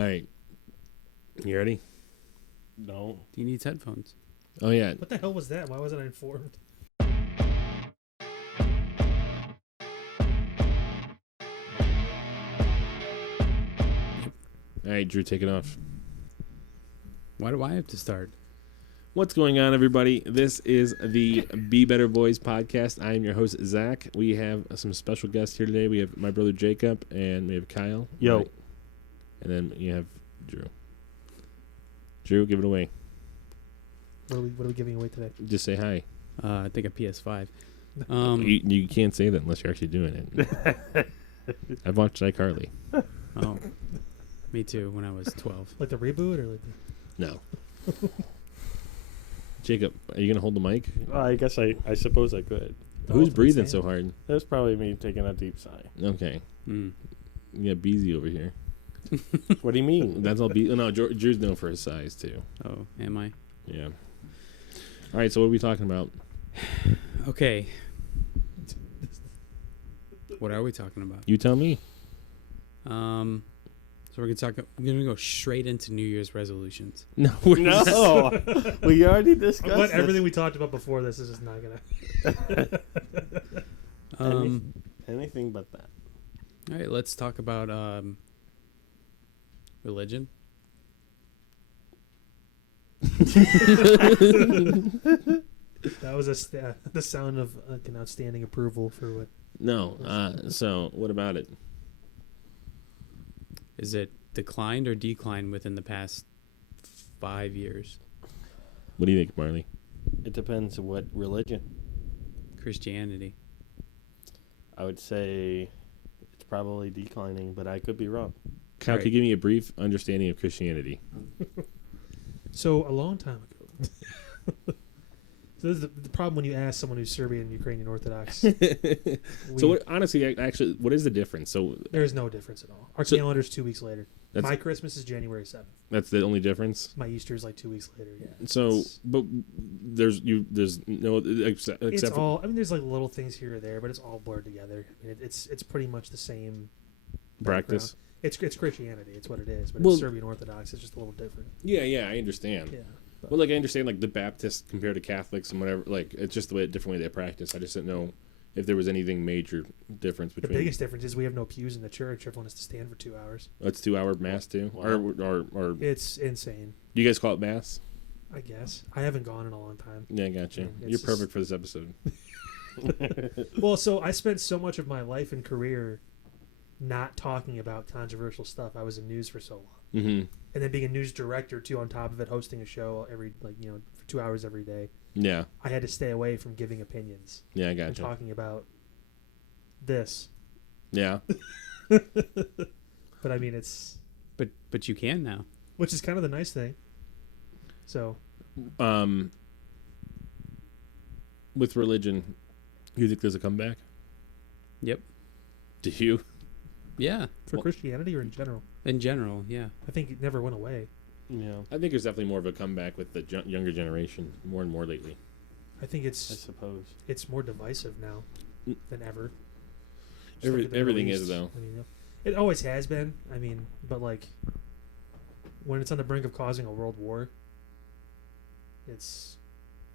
All right. You ready? No. He needs headphones. Oh, yeah. What the hell was that? Why wasn't I informed? All right, Drew, take it off. Why do I have to start? What's going on, everybody? This is the Be Better Boys podcast. I am your host, Zach. We have some special guests here today. We have my brother, Jacob, and we have Kyle. Yo. Right? And then you have Drew. Drew, give it away. What are we giving away today? Just say hi. I think a PS5. You can't say that unless you're actually doing it. I've watched iCarly. Oh, me too. When I was 12. Like the reboot or like No. Jacob, are you going to hold the mic? I guess I suppose I could. Who's the breathing stand? so hard? That's probably me taking a deep sigh. Okay. Mm. You got Beezy over here. What do you mean? That's all. No, Drew's known for his size, too. Oh, am I? Yeah. All right, so what are we talking about? Okay. What are we talking about? You tell me. So we're gonna go straight into New Year's resolutions. No, No. We already discussed But this. everything we talked about before this is just not gonna. Anything but that. All right, let's talk about religion. That was the sound of an outstanding approval for what. No. So what about it? Is it declined or declined within the past 5 years? What do you think, Marley? It depends what religion. Christianity. I would say it's probably declining, but I could be wrong. Kyle, Right. could you give me a brief understanding of Christianity? So a long time ago. So this is the problem when you ask someone who's Serbian Ukrainian Orthodox. So honestly, actually, what is the difference? So There is no difference at all. Our So- calendar's 2 weeks later. That's- My Christmas is January 7th. that's the only difference. My Easter is like 2 weeks later. Yeah. So, It's- but there's no except it's for all. I mean, there's like little things here or there, but it's all blurred together. I mean, it's pretty much the same practice. background. It's Christianity. It's what it is. But Well- it's Serbian Orthodox. It's just a little different. Yeah, I understand. Yeah. But Well, like I understand, like the Baptists compared to Catholics and whatever. Like it's just the different way they practice. I just didn't know if there was anything major difference the between. biggest difference is we have no pews in the church. Everyone has to stand for 2 hours. Oh, it's 2-hour mass too, Wow. or It's insane. you guys call it mass? I guess I haven't gone in a long time. Yeah, I gotcha. Yeah, You're it's perfect for this episode. Well, so I spent so much of my life and career not talking about controversial stuff. I was in news for so long. Mm-hmm. And then being a news director too, on top of it, hosting a show for 2 hours every day. Yeah, I had to stay away from giving opinions yeah, I and gotcha. talking about this. Yeah, But I mean, it's But you can now. which is kind of the nice thing. So with religion, you think there's a comeback? Yep. Do you? Yeah. for Well- Christianity or in general, In general, yeah. I think it never went away. Yeah, I think there's definitely more of a comeback with the younger generation, more and more lately. I think I it's suppose. more divisive now Mm. than ever. Just look at the Everything Middle is East. though. I mean, it always has been. I mean, but like when it's on the brink of causing a world war, it's.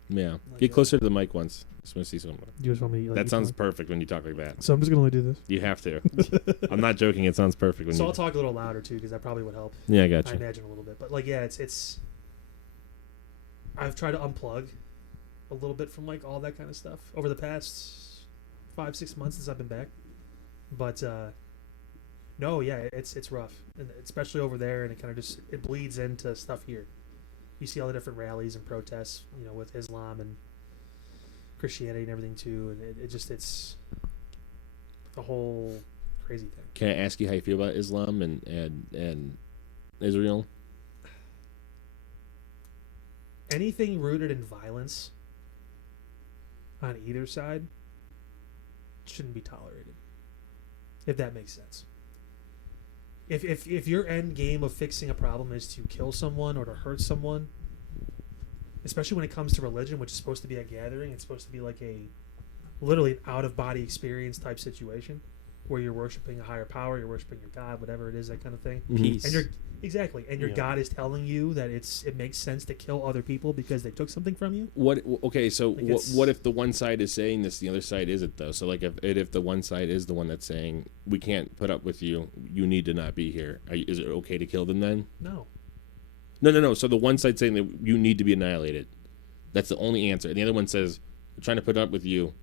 Yeah, Like get that. closer to the mic once. Just want to see something. You just want me? That sounds perfect when you talk like that. So I'm just gonna only do this. You have to. I'm not joking. It sounds perfect when So you. I'll talk a little louder too, because that probably would help. Yeah, I I gotcha. imagine a little bit, but like, yeah, it's. I've tried to unplug a little bit from like all that kind of stuff over the past 5-6 months since I've been back, but no, yeah, it's rough, and especially over there, and it kind of just it bleeds into stuff here. You see all the different rallies and protests, with Islam and Christianity and everything too, and it's the whole crazy thing. Can I ask you how you feel about Islam and Israel? Anything rooted in violence on either side shouldn't be tolerated, if that makes sense. If your end game of fixing a problem is to kill someone or to hurt someone, especially when it comes to religion, which is supposed to be a gathering, it's supposed to be like a literally an out-of-body experience type situation where you're worshiping a higher power, you're worshiping your God, whatever it is, that kind of thing. Mhm. Peace. And you're Exactly, and your Yeah. God is telling you that it makes sense to kill other people because they took something from you. What? Okay, so Like, what if the one side is saying this, the other side isn't though? So like if the one side is the one that's saying we can't put up with you, you need to not be here. Is it okay to kill them then? No, No. So the one side saying that you need to be annihilated, that's the only answer. And the other one says we're trying to put up with you,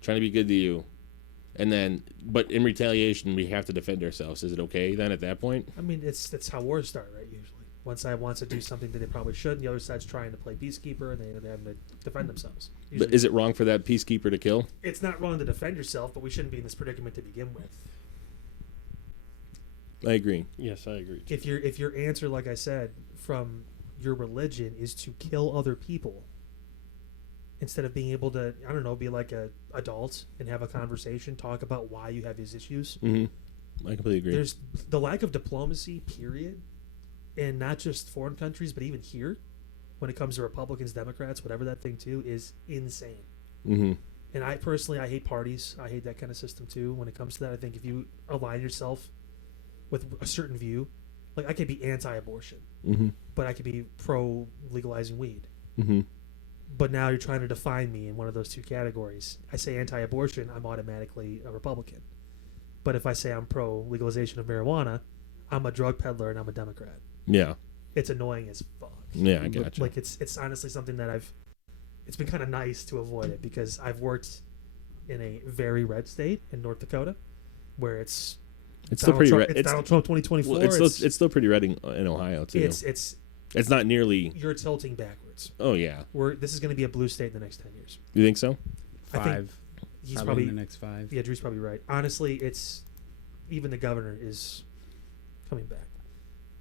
trying to be good to you, and then but in retaliation we have to defend ourselves. Is it okay then at that point? I mean that's how wars start, right? Usually, one side wants to do something that they probably shouldn't. The other side's trying to play peacekeeper, and they have to defend themselves. But is it wrong for that peacekeeper to kill? It's not wrong to defend yourself, but we shouldn't be in this predicament to begin with. I agree. Yes, I agree. If your answer, like I said, from your religion is to kill other people, instead of being able to, I don't know, be like a adult and have a conversation, talk about why you have these issues. I completely agree. There's the lack of diplomacy, period, and not just foreign countries, but even here, when it comes to Republicans, Democrats, whatever that thing too, is insane. And I personally, I hate parties. I hate that kind of system too. When it comes to that, I think if you align yourself with a certain view, like I could be anti-abortion, but I could be pro legalizing weed. But now you're trying to define me in one of those two categories. I say anti-abortion, I'm automatically a Republican. But if I say I'm pro legalization of marijuana, I'm a drug peddler and I'm a Democrat. Yeah. It's annoying as fuck. Yeah, I gotcha. Like it's honestly something that it's been kind of nice to avoid it because I've worked in a very red state in North Dakota, where it's still pretty red. It's Donald Trump 2024. Well, it's still pretty red in Ohio too. It's not nearly. You're tilting backwards. Oh yeah. This is going to be a blue state in the next 10 years. You think so? I think he's probably in the next 5. Yeah, Drew's probably right. Honestly, it's even the governor is coming back.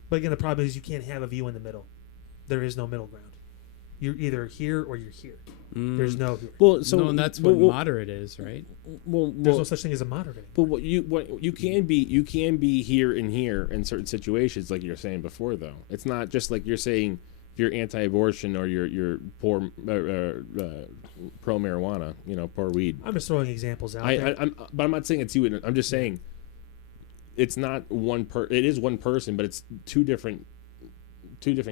But again, the problem is you can't have a view in the middle. There is no middle ground. You're either here or you're here. There's no here. Well, so no, and that's what moderate is, right? There's no such thing as a moderate. But what you can be here and here in certain situations, like you're saying before, though. It's not just like you're saying you're anti-abortion or you're pro marijuana, pro weed. I'm just throwing examples out there. But I'm not saying it's you. I'm just saying it's not it is one person, but it's two different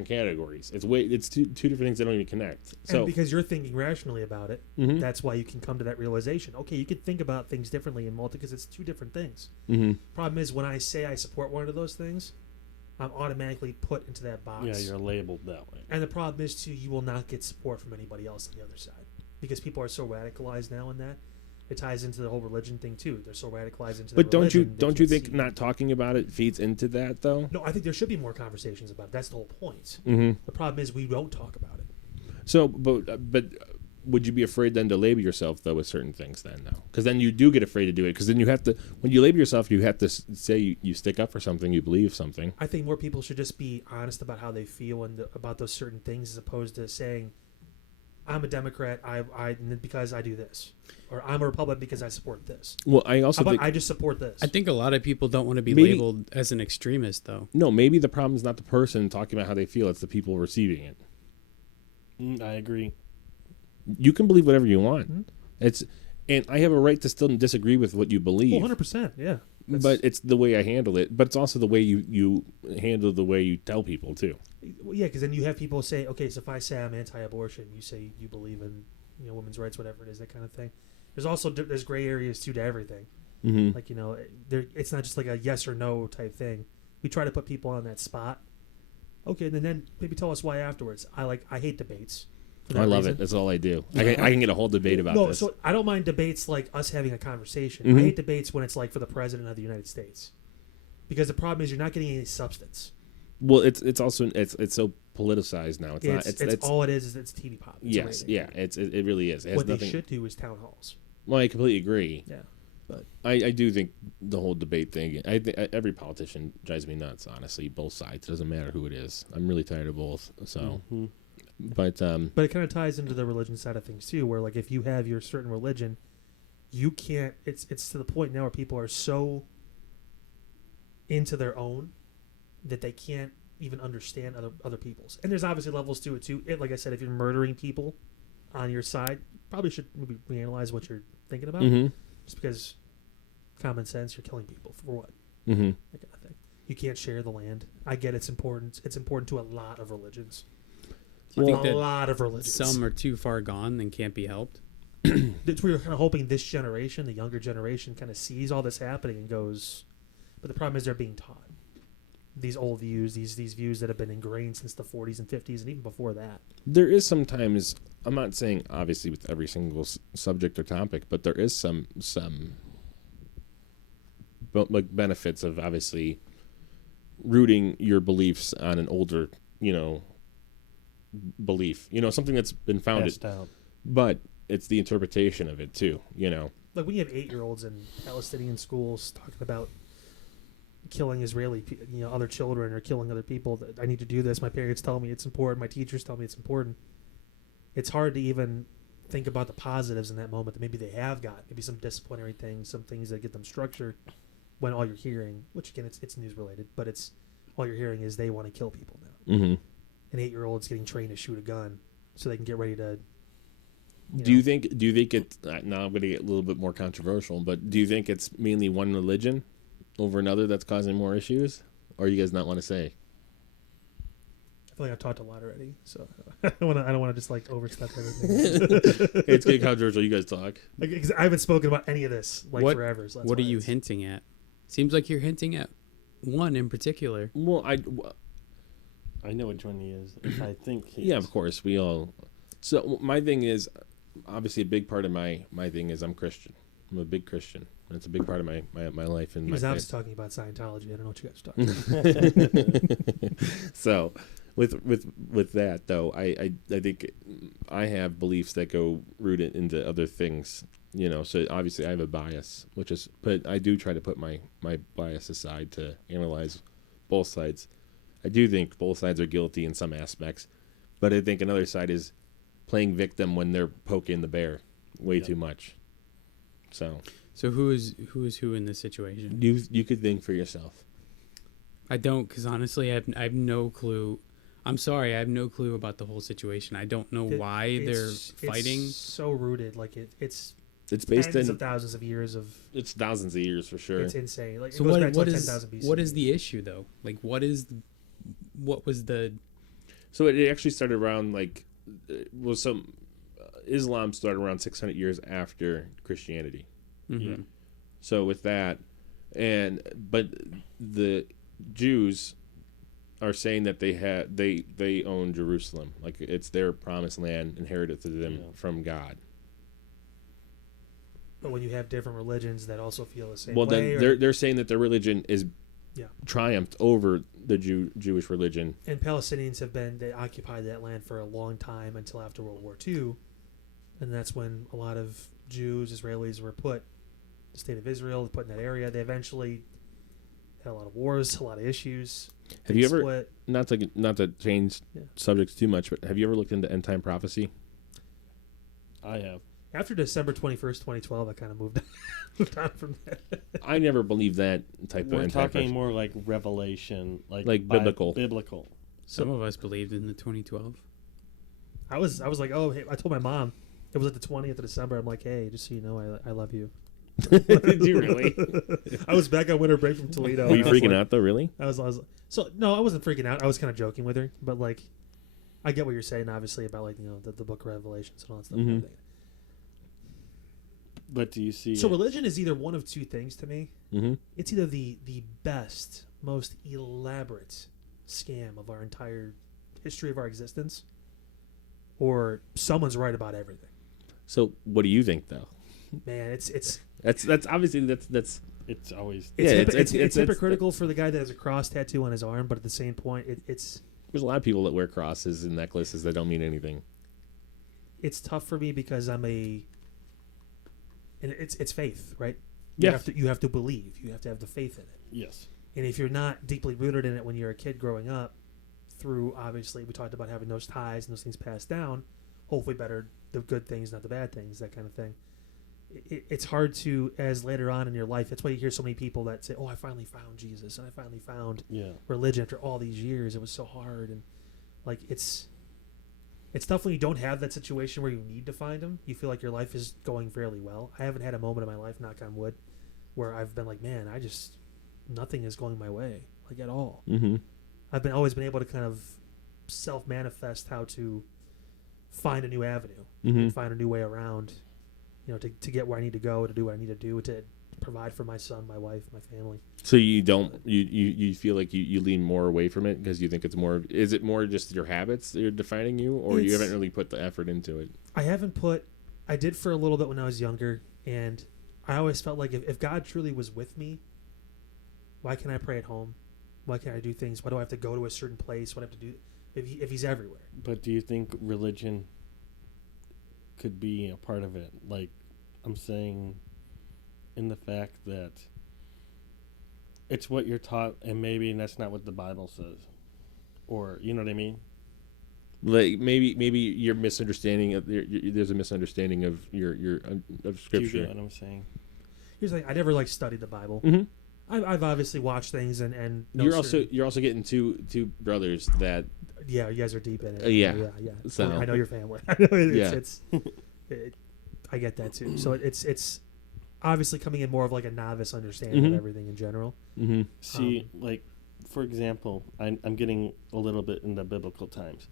categories. It's two different things that don't even connect. So and because you're thinking rationally about it, that's why you can come to that realization. Okay, you could think about things differently in multi because it's two different things. Problem is when I say I support one of those things, I'm automatically put into that box. Yeah, you're labeled that way. And the problem is too, you will not get support from anybody else on the other side because people are so radicalized now in that. It ties into the whole religion thing too. They're so radicalized into. But the religion, don't you think not talking about it feeds into that though? No, I think there should be more conversations about it. That's the whole point. The problem is we don't talk about it. So, but would you be afraid then to label yourself though with certain things then though? Because then you do get afraid to do it. Because then you have to, when you label yourself, you have to say you stick up for something, you believe something. I think more people should just be honest about how they feel and about those certain things, as opposed to saying, "I'm a Democrat, I because I do this," or "I'm a Republican because I support this." Well, I also think I just support this. I think a lot of people don't want to be Maybe- labeled as an extremist, though. no. Maybe the problem is not the person talking about how they feel; it's the people receiving it. I agree. You can believe whatever you want. And I have a right to still disagree with what you believe. 100%, yeah. But it's the way I handle it. But it's also the way you handle the way you tell people too. Well, yeah, because then you have people say, okay, so if I say I'm anti-abortion, you say you believe in women's rights, whatever it is, that kind of thing. There's also there's gray areas too to everything. Like it's not just like a yes or no type thing. We try to put people on that spot. Okay, and then maybe tell us why afterwards. I hate debates. I love it. That's all I do. I can get a whole debate about this. So I don't mind debates like us having a conversation. I hate debates when it's like for the president of the United States, because the problem is you're not getting any substance. Well, it's also it's so politicized now. It's all it is it's TV pop. Yes, yeah, it really is. It has what nothing, they should do is town halls. Well, I completely agree. Yeah, but I do think the whole debate thing. I think every politician drives me nuts. Honestly, both sides. It doesn't matter who it is. I'm really tired of both. So. But it kind of ties into the religion side of things too, where like if you have your certain religion, you can't. It's to the point now where people are so into their own that they can't even understand other people's. And there's obviously levels to it too. Like I said, if you're murdering people on your side, probably should maybe reanalyze what you're thinking about. Just because common sense, you're killing people for what? That kind of thing. You can't share the land. I get it's important. It's important to a lot of religions. Do you think A that lot of religions. some are too far gone and can't be helped? We were kind of hoping this generation, the younger generation, kind of sees all this happening and goes, but the problem is they're being taught these old views, these views that have been ingrained since the 40s and 50s and even before that. There is sometimes, I'm not saying obviously with every single subject or topic, but there is some like benefits of obviously rooting your beliefs on an older, belief, something that's been founded, Passed down. but it's the interpretation of it too, Like when you have 8-year-olds in Palestinian schools talking about killing Israeli, other children or killing other people. That I need to do this. My parents tell me it's important. My teachers tell me it's important. It's hard to even think about the positives in that moment that maybe they have got. Maybe some disciplinary things, some things that get them structure. When all you're hearing, which again it's news related, but it's all you're hearing is they want to kill people now. Mm-hmm. An 8-year-old's getting trained to shoot a gun so they can get ready to. Do you think it's now I'm going to get a little bit more controversial, but do you think it's mainly one religion over another that's causing more issues, or you guys not want to say? I feel like I've talked a lot already, so I don't want to just like overstep everything. It's getting controversial. You guys talk. Like, 'cause I haven't spoken about any of this forever. So that's What are why you it's- hinting at? Seems like you're hinting at one in particular. Well, I know which one he is. If I think he yeah, is. of course we all. So my thing is, obviously a big part of my thing is I'm Christian. I'm a big Christian. It's a big part of my life and He my was faith. obviously talking about Scientology. I don't know what you guys are talking about. So with that though, I think I have beliefs that go rooted into other things, so obviously I have a bias, but I do try to put my bias aside to analyze both sides. I do think both sides are guilty in some aspects, but I think another side is playing victim when they're poking the bear way too much. So who is who in this situation? you could think for yourself. I don't, because honestly, I have no clue. I'm sorry, I have no clue about the whole situation. I don't know why they're fighting. It's so rooted, like it's based tens in of thousands of years of. it's thousands of years for sure. It's insane. Like So it goes what back to what like is 10,000 BC. what is the issue though? Like what was the So it actually started around Islam started around 600 years after Christianity. mhm. So with that, but the Jews are saying that they own Jerusalem, like it's their promised land inherited to them from God. But when you have different religions that also feel the same Well, way, then they're saying that their religion is Yeah. triumphed over the Jewish religion. and Palestinians they occupied that land for a long time until after World War II, and that's when a lot of Jews, Israelis were put. The state of Israel put in that area. They eventually had a lot of wars, a lot of issues. Have They you ever split. not to change Yeah. subjects too much, but have you ever looked into end time prophecy? I have. After December 21st, 2012, I kind of moved on from that. I never believed that type of We're end time talking prophecy. more like revelation, like biblical. Biblical. Some of us believed in the 2012. I was like, oh, hey, I told my mom. It was at the 20th of December. I'm like, hey, just so you know, I love you. Did you really? I was back on winter break from Toledo. Were you and I was freaking like- out though? Really? I was so no, I wasn't freaking out. I was kind of joking with her, but like, I get what you're saying, obviously about like the Book of Revelations and all that stuff. Mhm. But do you see? So religion is either one of two things to me. Mm-hmm. It's either the best, most elaborate scam of our entire history of our existence, or someone's right about everything. So what do you think though? Man, it's That's obviously that's it's always it's hypocritical for the guy that has a cross tattoo on his arm, but at the same point, it's there's a lot of people that wear crosses and necklaces that don't mean anything. it's tough for me because it's faith, right? Yeah. You have to believe. You have to have the faith in it. yes. And if you're not deeply rooted in it when you're a kid growing up, through obviously we talked about having those ties and those things passed down, hopefully better the good things, not the bad things, that kind of thing. It's hard to, as later on in your life, that's why you hear so many people that say, oh, I finally found Jesus and I finally found Yeah. religion after all these years. It was so hard. And like, it's tough when you don't have that situation where you need to find them. You feel like your life is going fairly well. I haven't had a moment in my life, knock on wood, where I've been like, man, nothing is going my way. like at all. Mm-hmm. I've always been able to kind of self-manifest how to find a new avenue, Mm-hmm. find a new way around, to get where I need to go, to do what I need to do, to provide for my son, my wife, my family. So you feel like you lean more away from it because you think it's more. Is it more just your habits that are defining you, or you haven't really put the effort into it? I did for a little bit when I was younger, and I always felt like if God truly was with me, why can't I pray at home? Why can't I do things? Why do I have to go to a certain place? What do I have to do if he's everywhere? But do you think religion could be a part of it? Like, I'm saying, in the fact that it's what you're taught, and maybe that's not what the Bible says, or you know what I mean? Like maybe your misunderstanding of there's a misunderstanding of your of Do you scripture. get what I'm saying? Here's like I never studied the Bible. Mm-hmm. I've obviously watched things and You're also getting two brothers that yeah, you guys are deep in it. Yeah. yeah. So- I know your family. I know Yeah. I get that too. So it's obviously coming in more of like a novice understanding Mhm. of everything in general. mm-hmm. See, like, for example, I'm getting a little bit into biblical times.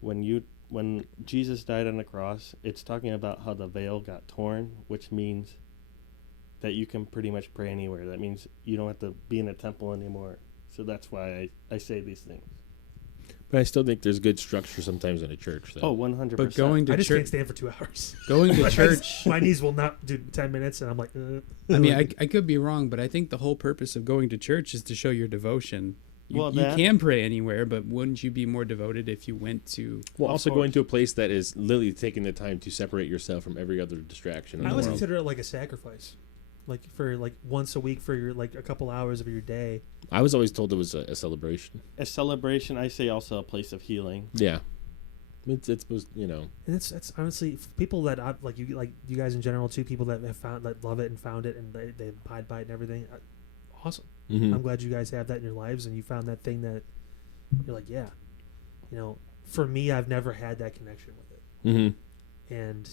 When Jesus died on the cross, it's talking about how the veil got torn, which means that you can pretty much pray anywhere. That means you don't have to be in a temple anymore. So that's why I say these things. But I still think there's good structure sometimes in a church. Though. Oh, 100%. But going I to just can't church, stand for 2 hours. going to Like, church. my knees will not do 10 minutes, and I'm like, I mean, I could be wrong, but I think the whole purpose of going to church is to show your devotion. You, Well, you that- can pray anywhere, but wouldn't you be more devoted if you went to? Well, Of also course. going to a place that is literally taking the time to separate yourself from every other distraction. In I the always world. consider it like a sacrifice, like for like once a week for your like a couple hours of your day. I was always told it was a celebration. A celebration, I say also a place of healing. Yeah, it's supposed And it's honestly for people that like you guys in general too, people that have found that love it and found it and they abide by it and everything. Awesome. Mm-hmm. I'm glad you guys have that in your lives and you found that thing that you're like, yeah. For me, I've never had that connection with it. Mm-hmm. And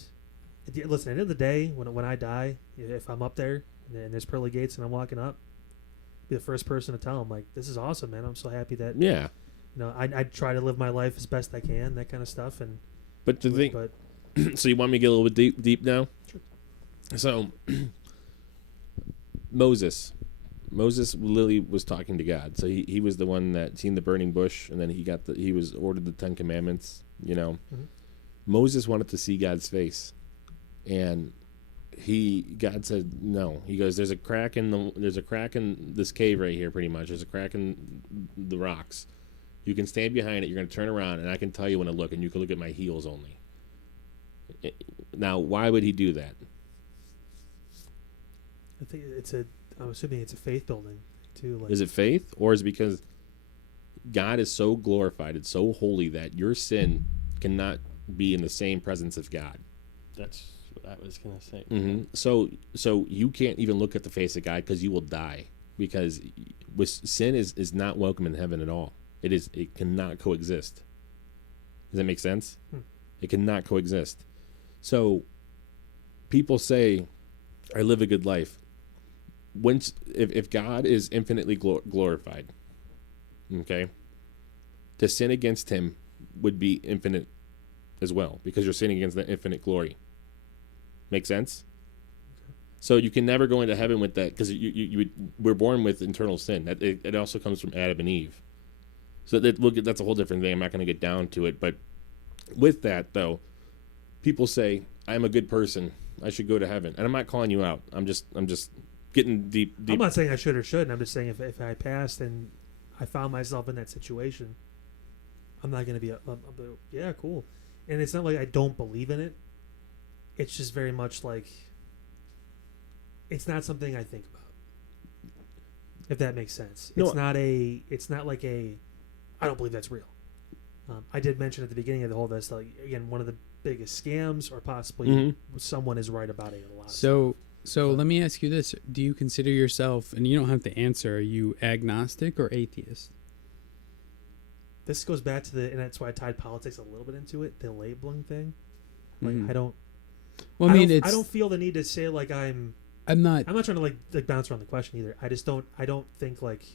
listen, at the end of the day, when I die, if I'm up there and there's pearly gates and I'm walking up, be the first person to tell them like, this is awesome, man. I'm so happy that Yeah, I try to live my life as best I can, that kind of stuff. And but the thing. but So you want me to get a little bit deep now? Sure. So Moses literally was talking to God. So he was the one that seen the burning bush, and then he was ordered the 10 Commandments. Mhm. Moses wanted to see God's face, and God said no. He goes, there's a crack in this cave right here. Pretty much, there's a crack in the rocks. You can stand behind it. You're going to turn around, and I can tell you when to look, and you can look at my heels only. Now, why would he do that? I think I'm assuming it's a faith building too. Like, Is it faith, or is it because God is so glorified, it's so holy that your sin cannot be in the same presence of God? That's what I was going to say. Mm-hmm. So you can't even look at the face of God because you will die, because sin is not welcome in heaven at all. It cannot coexist. Does that make sense? It cannot coexist. So people say, I live a good life. If God is infinitely glorified, okay, to sin against him would be infinite as well, because you're sinning against the infinite glory. Make sense? So you can never go into heaven with that, because we're born with internal sin. That it also comes from Adam and Eve. So that's a whole different thing. I'm not going to get down to it, but with that though, people say I'm a good person, I should go to heaven, and I'm not calling you out. I'm just getting deep. I'm not saying I should or shouldn't. I'm just saying if I passed and I found myself in that situation, I'm not going to be yeah, cool. And it's not like I don't believe in it. It's just very much like it's not something I think about. If that makes sense. No. It's not like I don't believe that's real. I did mention at the beginning of the whole this, like, again, one of the biggest scams, or possibly someone is right about it a lot. So let me ask you this: do you consider yourself, and you don't have to answer, are you agnostic or atheist? This goes back to and that's why I tied politics a little bit into it, the labeling thing. Like Mhm. I don't. Well, I mean, I don't feel the need to say like I'm I'm not. not trying to like bounce around the question either. I just don't. I don't think like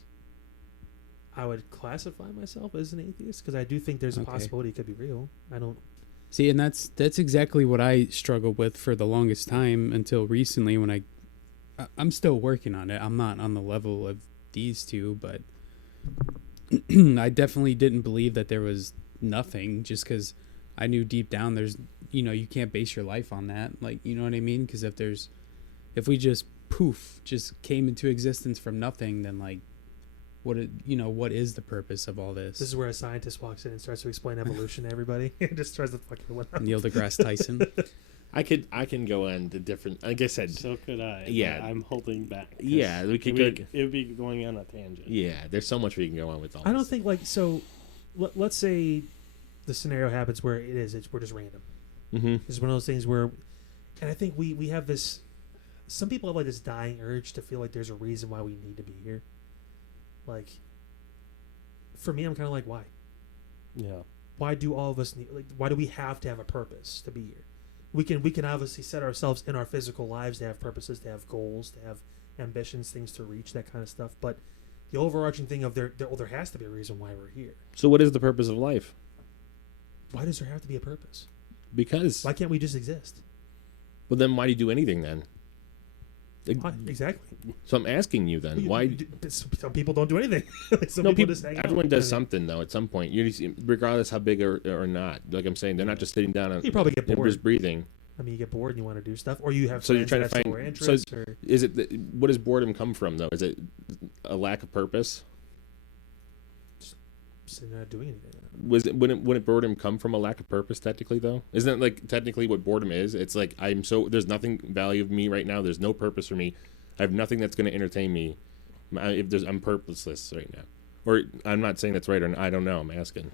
I would classify myself as an atheist because I do think there's a Okay. possibility it could be real. I don't. See, and that's exactly what I struggled with for the longest time until recently when I'm still working on it. I'm not on the level of these two, but I definitely didn't believe that there was nothing just because I knew deep down there's, you can't base your life on that. Like, you know what I mean? Because if we just just came into existence from nothing, then like, what is the purpose of all this? This is where a scientist walks in and starts to explain evolution to everybody and just tries to fucking one up. Neil deGrasse Tyson. I can go into different. Like I said, So could I. but Yeah. I'm holding back. 'cause yeah, we could go. it would be going on a tangent. Yeah, there's so much we can go on with all. I don't this. think like so. Let's say the scenario happens where we're just random. Mm-hmm. It's one of those things where, and I think we have this. Some people have like this dying urge to feel like there's a reason why we need to be here. Like, for me, I'm kind of like, why? Yeah. Why do all of us need? Like, why do we have to have a purpose to be here? We can obviously set ourselves in our physical lives to have purposes, to have goals, to have ambitions, things to reach, that kind of stuff. But the overarching thing of there has to be a reason why we're here. So, what is the purpose of life? Why does there have to be a purpose? Because. Why can't we just exist? Well, then why do you do anything then? Why? Exactly. So I'm asking you then, why? Some people don't do anything. Like some No, people just hang out. everyone does something though. At some point, regardless how big or not. Like I'm saying, they're not just sitting down and You probably get they're bored. just breathing. I mean, you get bored and you want to do stuff, or you have So you're friends trying that to have find. similar So interests, or is it? What does boredom come from though? Is it a lack of purpose? sitting not doing anything. Wouldn't boredom come from a lack of purpose technically though? Isn't that like technically what boredom is? It's like there's nothing value of me right now. There's no purpose for me. I have nothing that's going to entertain me. I'm purposeless right now. Or I'm not saying that's right, or I don't know. I'm asking.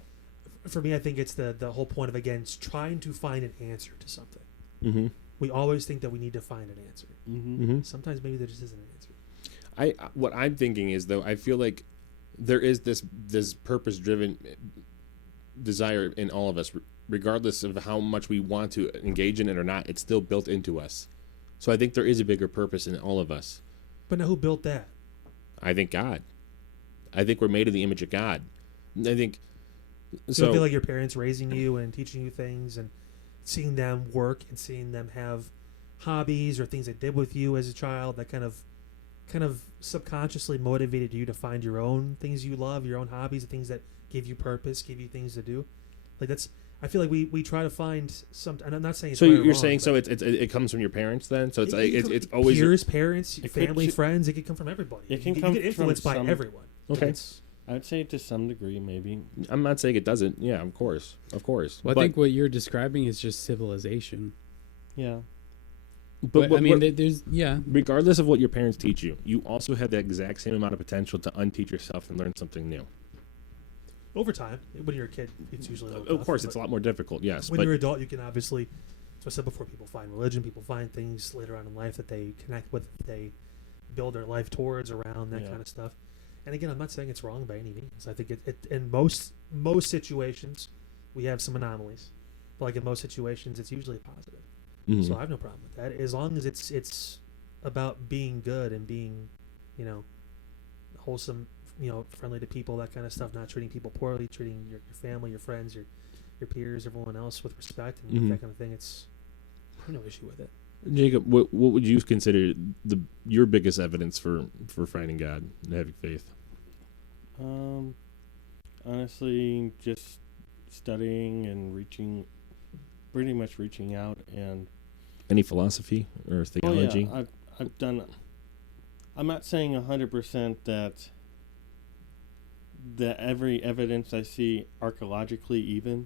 For me, I think it's the whole point of, again, it's trying to find an answer to something. Mm-hmm. We always think that we need to find an answer. Mm-hmm. Mm-hmm. Sometimes maybe there just isn't an answer. What I'm thinking is though, I feel like there is this purpose-driven desire in all of us, regardless of how much we want to engage in it or not. It's still built into us. So I think there is a bigger purpose in all of us. But now, who built that? I think God. I think we're made in the image of God. I think. So you feel like your parents raising you and teaching you things and seeing them work and seeing them have hobbies or things they did with you as a child that kind of subconsciously motivated you to find your own things you love, your own hobbies, the things that give you purpose, give you things to do. Like that's. I feel like we try to find some. And I'm not saying it's so right or you're wrong, saying but so it comes from your parents then? So it's it like can come- it's always peers, parents, It could family, ju- friends. It can come from everybody. It can you come get influenced from by some- everyone. Okay. It's- I would say to some degree, maybe. I'm not saying it doesn't. Yeah, of course. Well, I But- think what you're describing is just civilization. Yeah. But I mean, there's regardless of what your parents teach you, you also have the exact same amount of potential to unteach yourself and learn something new. over time, when you're a kid, it's usually a little Of tough, course, but it's a lot more difficult. Yes, when but you're an adult, you can obviously, as I said before, people find religion, people find things later on in life that they connect with, that they build their life towards, around, that Yeah. kind of stuff. And again, I'm not saying it's wrong by any means. I think it in most situations, we have some anomalies, but like in most situations, it's usually positive. Mhm. So I have no problem with that, as long as it's about being good and being, wholesome, friendly to people, that kind of stuff. Not treating people poorly, treating your family, your friends, your peers, everyone else with respect and Mhm. that kind of thing. I have no issue with it. Jacob, what would you consider your biggest evidence for finding God and having faith? Honestly, just studying and pretty much reaching out and. Any philosophy or theology? Oh, yeah, I've done. I'm not saying 100% that every evidence I see archaeologically even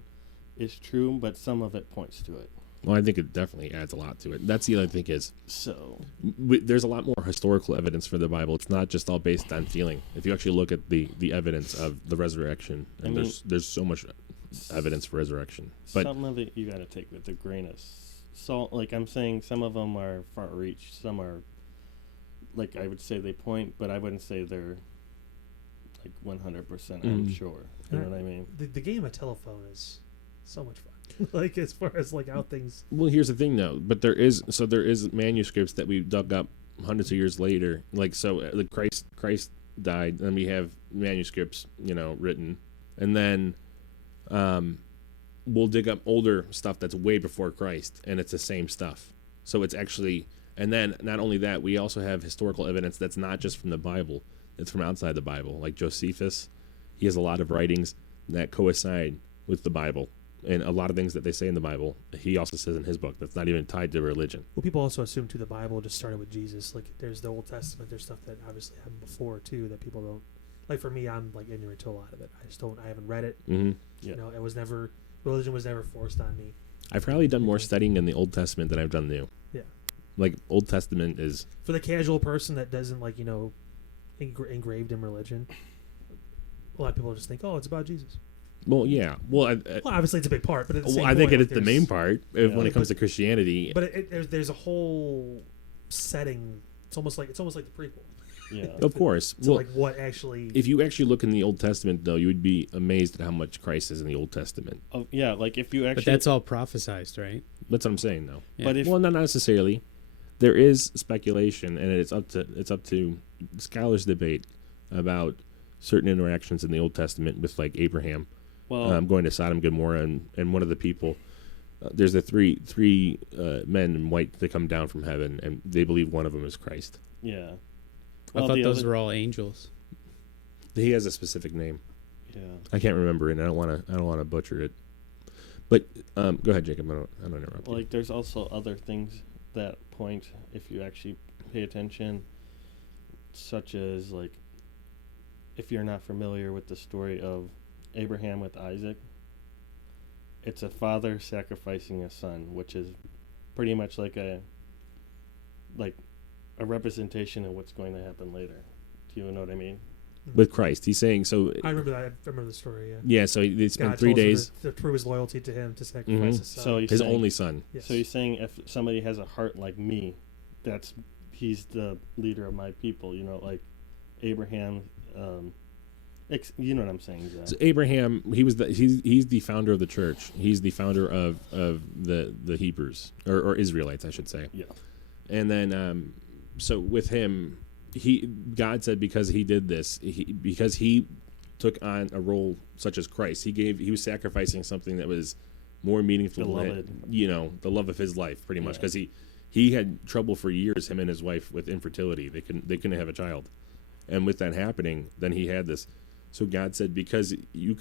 is true, but some of it points to it. Well, I think it definitely adds a lot to it. That's the other thing is So there's a lot more historical evidence for the Bible. It's not just all based on feeling. If you actually look at the evidence of the resurrection, and there's so much evidence for resurrection. But some of it you got to take with a grain of salt. Like I'm saying, some of them are far reach. Some are, like I would say they point, but I wouldn't say they're like 100%. I'm Mhm. sure. You know what I mean? The game of telephone is so much fun. Like as far as like how things. well, here's the thing though. But there is manuscripts that we dug up hundreds of years later. Like Christ died, then we have manuscripts, written, and then we'll dig up older stuff that's way before Christ, and it's the same stuff. So it's actually, and then not only that, we also have historical evidence that's not just from the Bible, it's from outside the Bible. Like Josephus, he has a lot of writings that coincide with the Bible, and a lot of things that they say in the Bible, he also says in his book that's not even tied to religion. Well, people also assume too the Bible just started with Jesus. Like there's the Old Testament, there's stuff that obviously happened before too that people don't. Like for me, I'm like ignorant to a lot of it. I haven't read it. Mm-hmm. Yeah. It was never, religion was never forced on me. I've probably done more studying in the Old Testament than I've done New. Yeah. Like Old Testament is For the casual person that doesn't engraved in religion, a lot of people just think, oh, it's about Jesus. well, yeah. Well, Well, obviously it's a big part, but at the same I think point, it is the main part when it comes but- to Christianity. But there's a whole setting. It's almost like the prequel. Yeah. Of course. So Well, like what actually? if you actually look in the Old Testament, though, you would be amazed at how much Christ is in the Old Testament. Oh, yeah, like if you actually. But that's all prophesized, right? That's what I'm saying, though. Yeah. But if Well, not necessarily. There is speculation, and it's up to scholars debate about certain interactions in the Old Testament with like Abraham going to Sodom and Gomorrah, and one of the people. There's the three men in white that come down from heaven, and they believe one of them is Christ. yeah. I thought the those other- were all angels. He has a specific name. Yeah. I can't remember it. And I don't want to butcher it. But go ahead, Jacob. I don't interrupt you. Like there's also other things that point if you actually pay attention, such as like if you're not familiar with the story of Abraham with Isaac, it's a father sacrificing a son, which is pretty much like a representation of what's going to happen later. Do you know what I mean? With Christ, he's saying so. I remember that. I remember the story. Yeah. Yeah, so they spent God 3 told him days. to prove his loyalty to him to sacrifice Mhm. his son. So he's His saying, only son. Yes. So he's saying if somebody has a heart like me, he's the leader of my people. Like Abraham. You know what I'm saying, Zach? So Abraham, he's the founder of the church. He's the founder of the Hebrews or Israelites, I should say. Yeah. And then so with him, God said because he did this, because he took on a role such as Christ, he was sacrificing something that was more meaningful Beloved. to the love of his life, pretty much, Yeah. because he had trouble for years, him and his wife, with infertility. They couldn't have a child, and with that happening, then he had this. So God said, because you're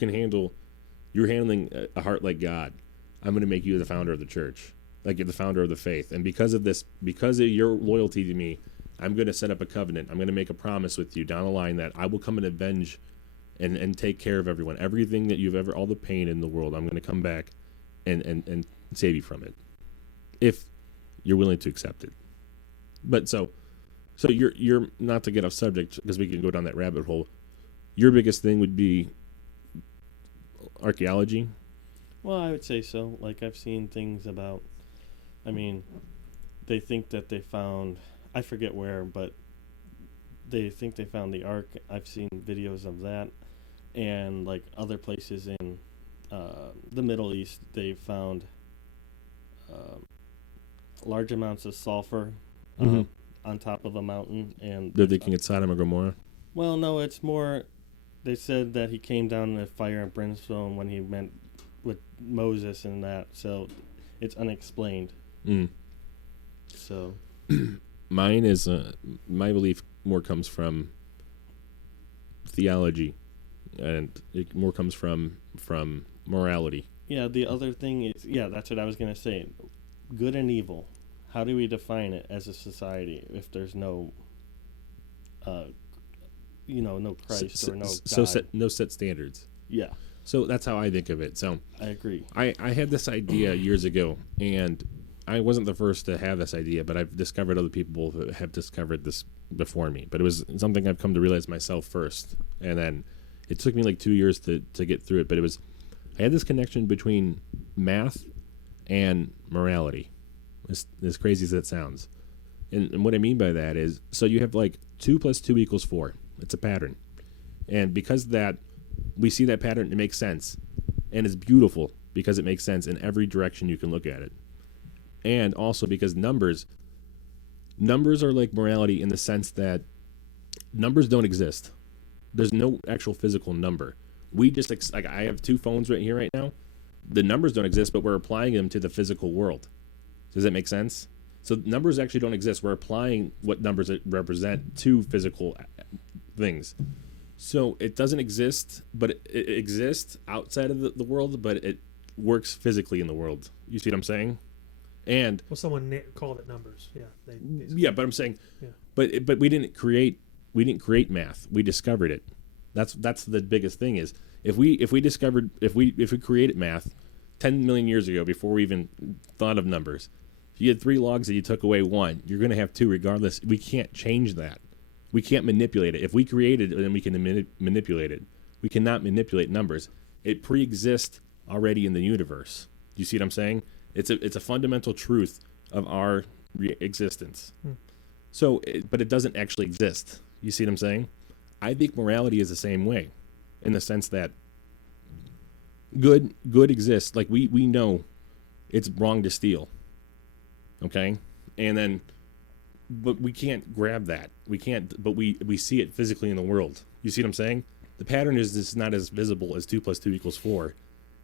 handling a heart like God, I'm going to make you the founder of the church, like you're the founder of the faith. And because of this, because of your loyalty to me, I'm going to set up a covenant. I'm going to make a promise with you down the line that I will come and avenge and take care of everyone. Everything that all the pain in the world, I'm going to come back and save you from it, if you're willing to accept it. But so you're not to get off subject, because we can go down that rabbit hole. Your biggest thing would be archaeology. Well, I would say so. Like I've seen things about. I mean, they think that they found. I forget where, but they think they found the Ark. I've seen videos of that, and like other places in the Middle East, they found large amounts of sulfur Mhm. on top of a mountain, and They're thinking it's Sodom or Gomorrah. well, no, it's more. They said that he came down in a fire and brimstone when he meant with Moses and that, so it's unexplained. Mm. So Mine is my belief more comes from theology, and it more comes from morality. yeah, the other thing is that's what I was gonna say. Good and evil. How do we define it as a society if there's no, no Christ or no God? No set standards. Yeah, So that's how I think of it. So I agree. I had this idea years ago, and I wasn't the first to have this idea, but I've discovered other people who have discovered this before me. But it was something I've come to realize myself first, and then it took me like 2 years to get through it. But I had this connection between math and morality, as crazy as that sounds. And what I mean by that is, so you have like 2 + 2 = 4. It's a pattern. And because that, we see that pattern, it makes sense. And it's beautiful because it makes sense in every direction you can look at it. And also because numbers are like morality in the sense that numbers don't exist. There's no actual physical number. We just like I have two phones right here right now. The numbers don't exist, but we're applying them to the physical world. Does that make sense? So numbers actually don't exist. We're applying what numbers represent to physical things. So it doesn't exist, but it exists outside of the world, but it works physically in the world. You see what I'm saying? And Well, someone called it numbers. Yeah. yeah, but I'm saying, Yeah. but we didn't create math. We discovered it. That's the biggest thing is if we created math 10 million years ago before we even thought of numbers, if you had 3 logs and you took away 1, you're going to have 2 regardless. We can't change that. We can't manipulate it. If we created it, then we can manipulate it. We cannot manipulate numbers. It pre-exists already in the universe. Do you see what I'm saying? It's a fundamental truth of our existence. So, but it doesn't actually exist. You see what I'm saying? I think morality is the same way, in the sense that good exists. Like we know it's wrong to steal. Okay, and then, but we can't grab that. We can't. But we see it physically in the world. You see what I'm saying? The pattern is just not as visible as 2 + 2 = 4,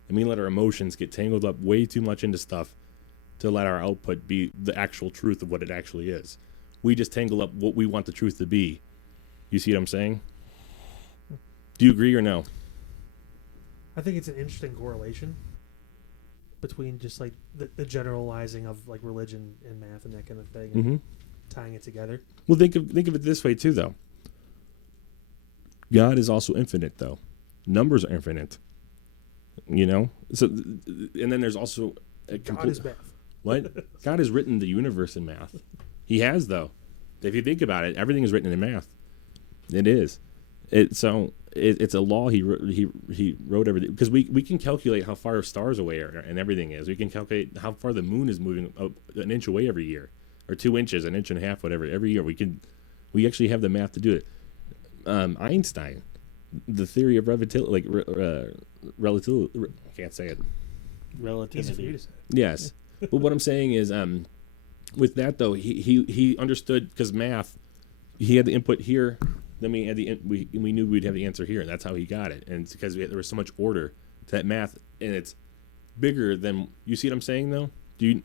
and we let our emotions get tangled up way too much into stuff to let our output be the actual truth of what it actually is. We just tangle up what we want the truth to be. You see what I'm saying? Do you agree or no? I think it's an interesting correlation between just like the generalizing of like religion and math and that kind of thing, and Mm-hmm. tying it together. Well, think of it this way too, though. God is also infinite, though. Numbers are infinite. You know, so and then there's also God is math. What? God has written the universe in math. He has, though. If you think about it, everything is written in math. It is. It's a law. He wrote everything because we can calculate how far stars away are and everything is. We can calculate how far the moon is moving an inch away every year, or 2 inches, 1.5 inches, whatever. Every year we actually have the math to do it. Einstein, the theory of relativity, relativity. I can't say it. Easy for you Relativity. to say. Yes, but what I'm saying is, with that though, he understood because math, he had the input here, then we had we knew we'd have the answer here, and that's how he got it. And it's because there was so much order to that math, and it's bigger than you see what I'm saying though. Do you?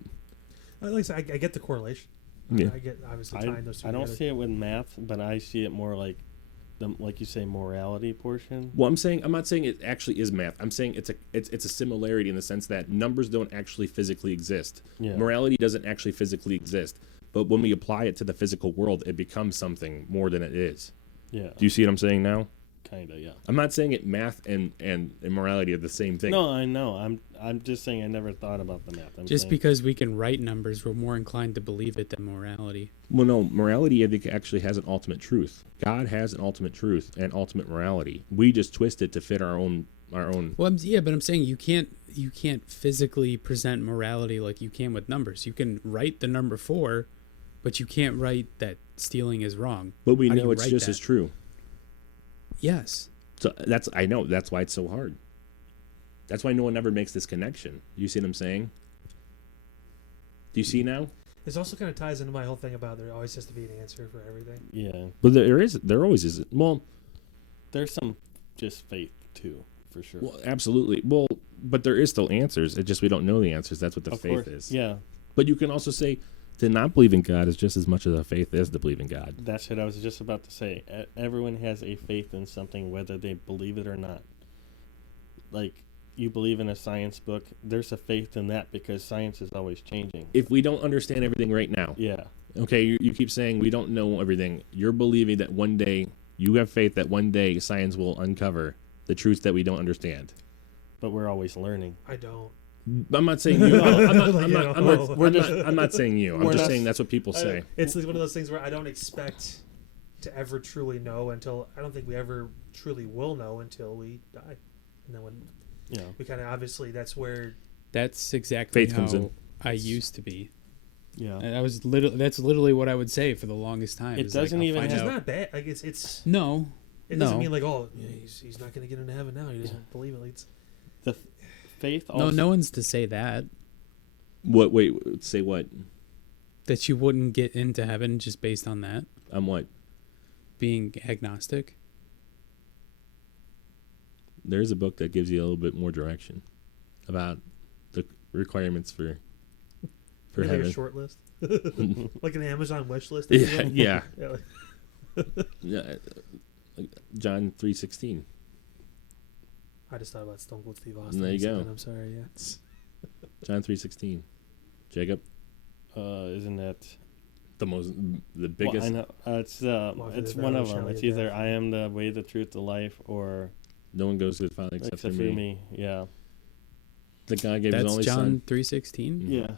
Like I said, I get the correlation. Yeah. I get obviously tying those two I don't together. see it with math, but I see it more like like you say, morality portion. Well, I'm not saying it actually is math. I'm saying it's a similarity in the sense that numbers don't actually physically exist. Yeah. Morality doesn't actually physically exist. But when we apply it to the physical world, it becomes something more than it is. Yeah. Do you see what I'm saying now? Kinda, yeah. I'm not saying it math and morality are the same thing. No, I know. I'm just saying I never thought about the math. I'm Just saying, because we can write numbers, we're more inclined to believe it than morality. Well, no, morality I think actually has an ultimate truth. God has an ultimate truth and ultimate morality. We just twist it to fit our own. Well, but I'm saying you can't physically present morality like you can with numbers. You can write the number 4, but you can't write that stealing is wrong. But we How do know you it's write just that? as true. Yes. So I know that's why it's so hard. That's why no one ever makes this connection. You see what I'm saying? Do you see now? This also kind of ties into my whole thing about there always has to be an answer for everything. yeah, But there always is. Well, there's some just faith too, for sure. well, absolutely. Well, but there is still answers. It's just we don't know the answers. That's what the Of faith course, is. yeah. But you can also say to not believe in God is just as much of a faith as to believe in God. That's what I was just about to say. Everyone has a faith in something, whether they believe it or not. Like, you believe in a science book, there's a faith in that because science is always changing. If we don't understand everything right now, Yeah. okay, you keep saying we don't know everything. You're believing that one day, you have faith that one day science will uncover the truths that we don't understand. But we're always learning. I don't. I'm not saying you. We're just- I'm not saying you. I'm we're just not- saying that's what people say. It's like one of those things where I don't expect to ever truly know until I don't think we ever truly will know until we die, and then when Yeah. we kind of obviously that's where That's exactly Faith comes how in. I used to be. Yeah. And that's literally what I would say for the longest time. It is like, doesn't I'll even find it's have- out- not bad. Like it's No. it doesn't No. mean like oh yeah, he's not gonna get into heaven now. He doesn't believe it. Like, it's, The faith also. No, no one's to say that. What? Wait. Say what? That you wouldn't get into heaven just based on that. I'm what? Being agnostic. there's a book that gives you a little bit more direction about the requirements for Maybe like heaven. a short list, like an Amazon wish list. Yeah, yeah. Yeah, Yeah, John 3:16. I just thought about Stone Cold Steve Austin. There you go. I'm sorry. Yeah. John 3:16. Jacob, Isn't that? the biggest. Well, I know. It's there's one no of them. shall It's you either death. I am the way, the truth, the life, or No one goes to the Father except for me. Yeah. That God gave His That's only John Son. 3:16. Yeah.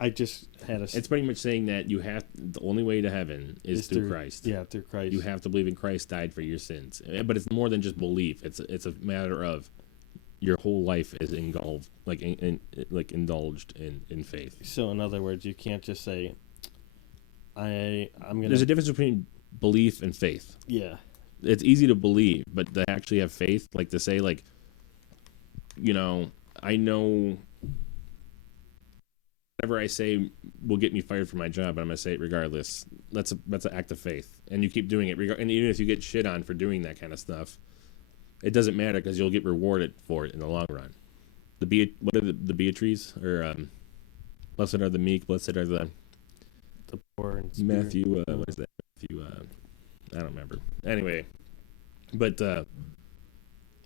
I just had a. It's pretty much saying that the only way to heaven is through Christ. Yeah, through Christ. You have to believe in Christ died for your sins. But it's more than just belief. It's a matter of your whole life is engulfed, indulged in faith. So in other words, you can't just say, I'm gonna. There's a difference between belief and faith. Yeah. It's easy to believe, but to actually have faith, like to say, I know whatever I say will get me fired from my job, but I'm gonna say it regardless. That's an act of faith, and you keep doing it. And even if you get shit on for doing that kind of stuff, it doesn't matter because you'll get rewarded for it in the long run. What are the Beatrice or blessed are the meek, blessed are the Poor in spirit. Matthew. What is that? Matthew. I don't remember. Anyway, but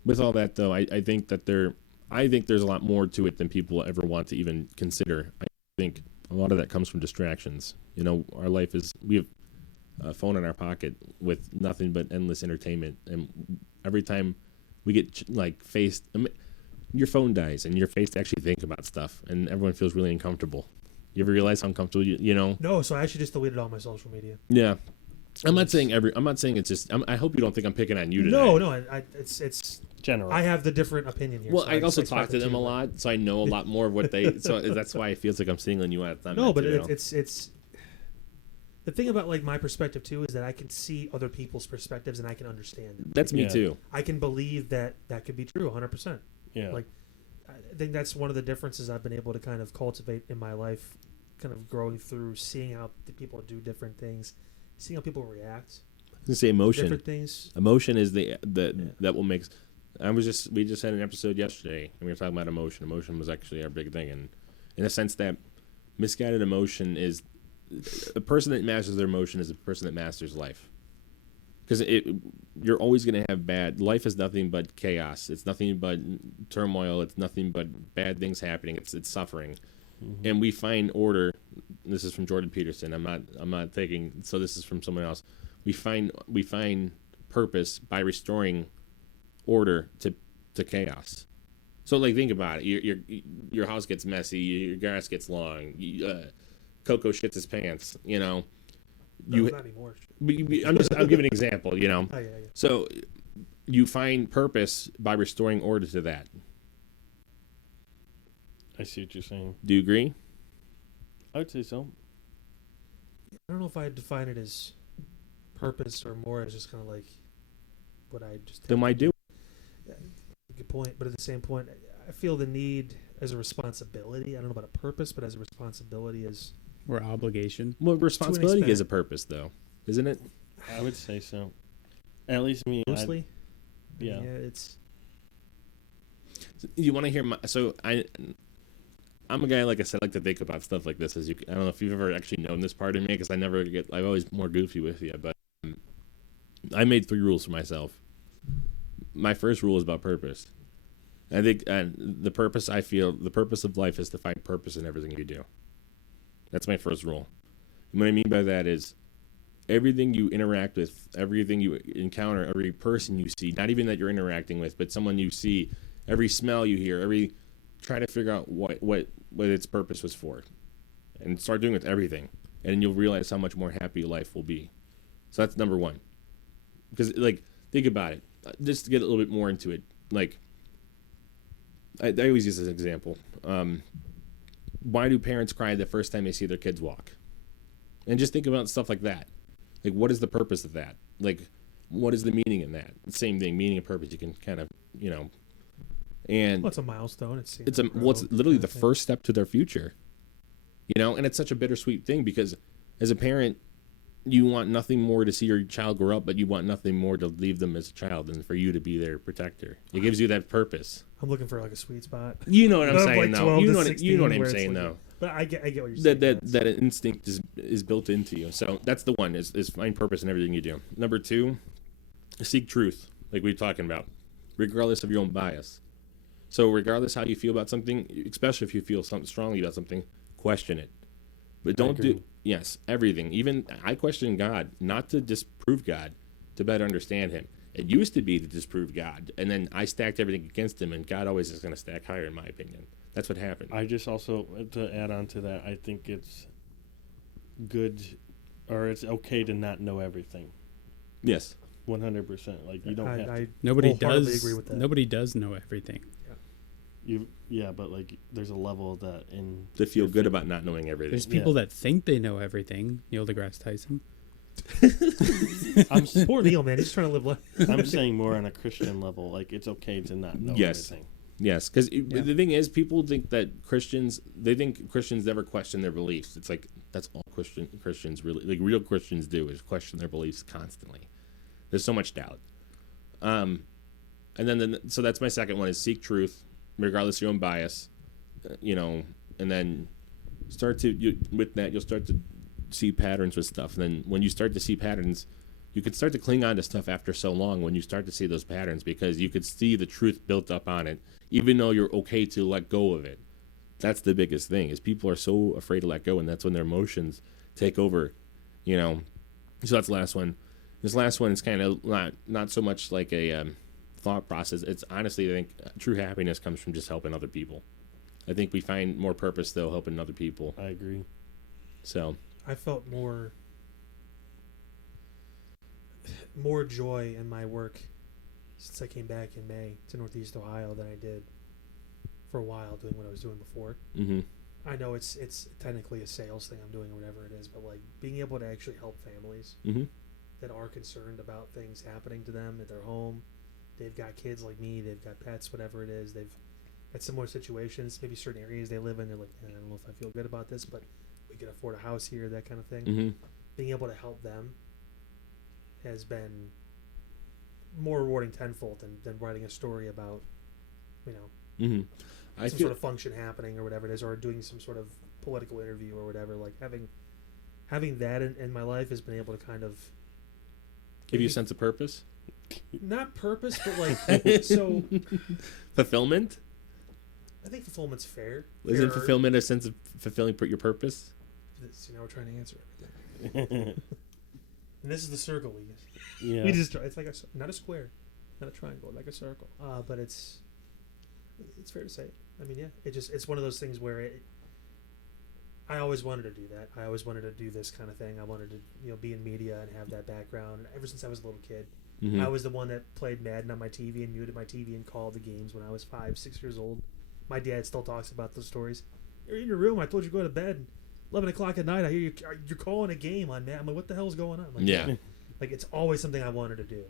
with all that though, I think there's a lot more to it than people ever want to even consider. I think a lot of that comes from distractions. Our life we have a phone in our pocket with nothing but endless entertainment, and every time we get faced, your phone dies, and you're faced to actually think about stuff, and everyone feels really uncomfortable. You ever realize how uncomfortable you know? No, so I actually just deleted all my social media. Yeah. I'm not saying it's just. I hope you don't think I'm picking on you today. No, it's General. I have the different opinion here. Well, so I just also expect talk to it them a lot, so I know a lot more of what they. So that's why it feels like I'm singling you out. It's not No, meant but to, though. it's the thing about my perspective too is that I can see other people's perspectives and I can understand it. That's me Yeah. too. I can believe that could be true 100%. Yeah. Like, I think that's one of the differences I've been able to kind of cultivate in my life, kind of growing through, seeing how the people do different things, seeing how people react. I was gonna say emotion. Different things. Emotion is that will make. We just had an episode yesterday, and we were talking about emotion. Emotion was actually our big thing, and in a sense that misguided emotion is the person that masters their emotion is the person that masters life. Because you're always going to have bad. Life is nothing but chaos. It's nothing but turmoil. It's nothing but bad things happening. It's suffering, and we find order. This is from Jordan Peterson. I'm not taking. So this is from someone else. We find purpose by restoring order to chaos. So think about it. Your house gets messy. Your grass gets long. Coco shits his pants. No, not anymore. I'm giving an example. Oh, yeah. So you find purpose by restoring order to that. I see what you're saying. Do you agree? I would say so. I don't know if I'd define it as purpose or more as just kind of like what I just. Then why do? Good point, but at the same point, I feel the need as a responsibility. I don't know about a purpose, but as a responsibility is. Or obligation. Well, responsibility extent. is a purpose, though, isn't it? I would say so. At least me. Mostly. Yeah. It's. You want to hear my? So I'm a guy, like I said, I like to think about stuff like this. I don't know if you've ever actually known this part of me, because I'm always more goofy with you. But I made 3 rules for myself. My first rule is about purpose. I think the purpose of life is to find purpose in everything you do. That's my first rule. And what I mean by that is everything you interact with, everything you encounter, every person you see, not even that you're interacting with, but someone you see, every smell you hear, try to figure out what its purpose was for. And start doing it with everything. And you'll realize how much more happy life will be. So that's number 1. Because, think about it. Just to get a little bit more into it. I always use this example. Why do parents cry the first time they see their kids walk? And just think about stuff like that. What is the purpose of that? What is the meaning in that? Same thing, meaning and purpose. You can kind of, and Well, it's a milestone. It's literally the first step to their future. And it's such a bittersweet thing because as a parent, you want nothing more to see your child grow up, but you want nothing more to leave them as a child than for you to be their protector. It gives you that purpose. I'm looking for like a sweet spot. You know what I'm Of, saying, like, though. 12 You to know what 16 I'm where it's saying, like- though. But I get what you're saying. That instinct is built into you. So that's the one is find purpose in everything you do. Number 2, seek truth, like we were talking about, regardless of your own bias. So regardless how you feel about something, especially if you feel something strongly about something, question it. But don't do everything. Even I question God, not to disprove God, to better understand Him. It used to be to disprove God, and then I stacked everything against Him, and God always is going to stack higher, in my opinion. That's what happened. I just also, to add on to that, I think it's good, or it's okay to not know everything. Yes. 100%. Like, you don't have to. Nobody wholeheartedly does. agree with that. Nobody does know everything. But like, there's a level of that in. To feel good about not knowing everything. There's people that think they know everything. Neil deGrasse Tyson. Poor Neil, man. He's just trying to live life. I'm saying more on a Christian level. Like, it's okay to not know everything. Yes, because the thing is, people think that Christians never question their beliefs. It's like that's all Christians really, like real Christians do, is question their beliefs constantly. There's so much doubt. And then so that's my second one is seek truth, regardless of your own bias. And then with that you'll start to see patterns with stuff. And then when you start to see patterns, you could start to cling on to stuff after so long when you start to see those patterns, because you could see the truth built up on it, even though you're okay to let go of it. That's the biggest thing, is people are so afraid to let go, and that's when their emotions take over, So that's the last one. This last one is kind of not so much like a thought process. It's honestly, I think true happiness comes from just helping other people. I think we find more purpose, though, helping other people. I agree. So I felt more joy in my work since I came back in May to Northeast Ohio than I did for a while doing what I was doing before. Mm-hmm. I know it's technically a sales thing I'm doing or whatever it is, but like being able to actually help families Mm-hmm. that are concerned about things happening to them at their home. They've got kids like me, they've got pets, whatever it is. They've got similar situations, maybe certain areas they live in. They're like, man, I don't know if I feel good about this, but we can afford a house here, that kind of thing. Mm-hmm. Being able to help them has been more rewarding tenfold than writing a story about, Mm-hmm. some sort of function happening or whatever it is, or doing some sort of political interview or whatever. Like having that in my life has been able to kind of give you a sense of purpose, not purpose, but like so fulfillment. I think fulfillment's fair. Isn't fulfillment a sense of fulfilling your purpose? Now we're trying to answer everything. And this is the circle we use. Yeah. We just try. It's like not a square, not a triangle, like a circle. But it's fair to say. I mean, yeah, it's one of those things where I always wanted to do that. I always wanted to do this kind of thing. I wanted to be in media and have that background. And ever since I was a little kid, Mm-hmm. I was the one that played Madden on my TV and muted my TV and called the games when I was 5, 6 years old. My dad still talks about those stories. You're in your room. I told you to go to bed. 11 o'clock at night, I hear you're calling a game on Madden. I'm like, what the hell is going on? Like, Yeah. Like, it's always something I wanted to do.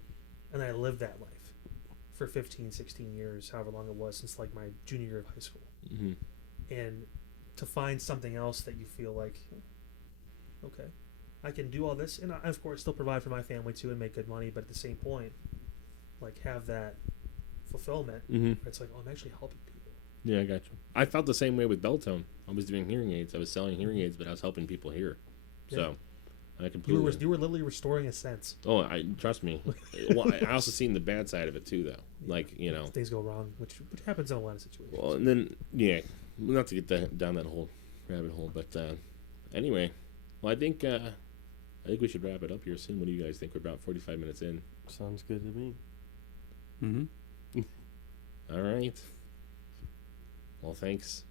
And I lived that life for 15, 16 years, however long it was, since like my junior year of high school. Mm-hmm. And to find something else that you feel like, okay, I can do all this, and I, of course, still provide for my family too and make good money, but at the same point, like, have that fulfillment. Mm-hmm. It's like, oh, I'm actually helping people. Yeah, I got you. I felt the same way with Beltone. I was doing hearing aids. I was selling hearing aids, but I was helping people hear. So, I completely. You were literally restoring a sense. Oh, trust me. Well, I also seen the bad side of it too, though. Like, things go wrong, which happens in a lot of situations. Well, and then not to get down that whole rabbit hole, but anyway, well, I think we should wrap it up here soon. What do you guys think? We're about 45 minutes in. Sounds good to me. Mm-hmm. All right. Well, thanks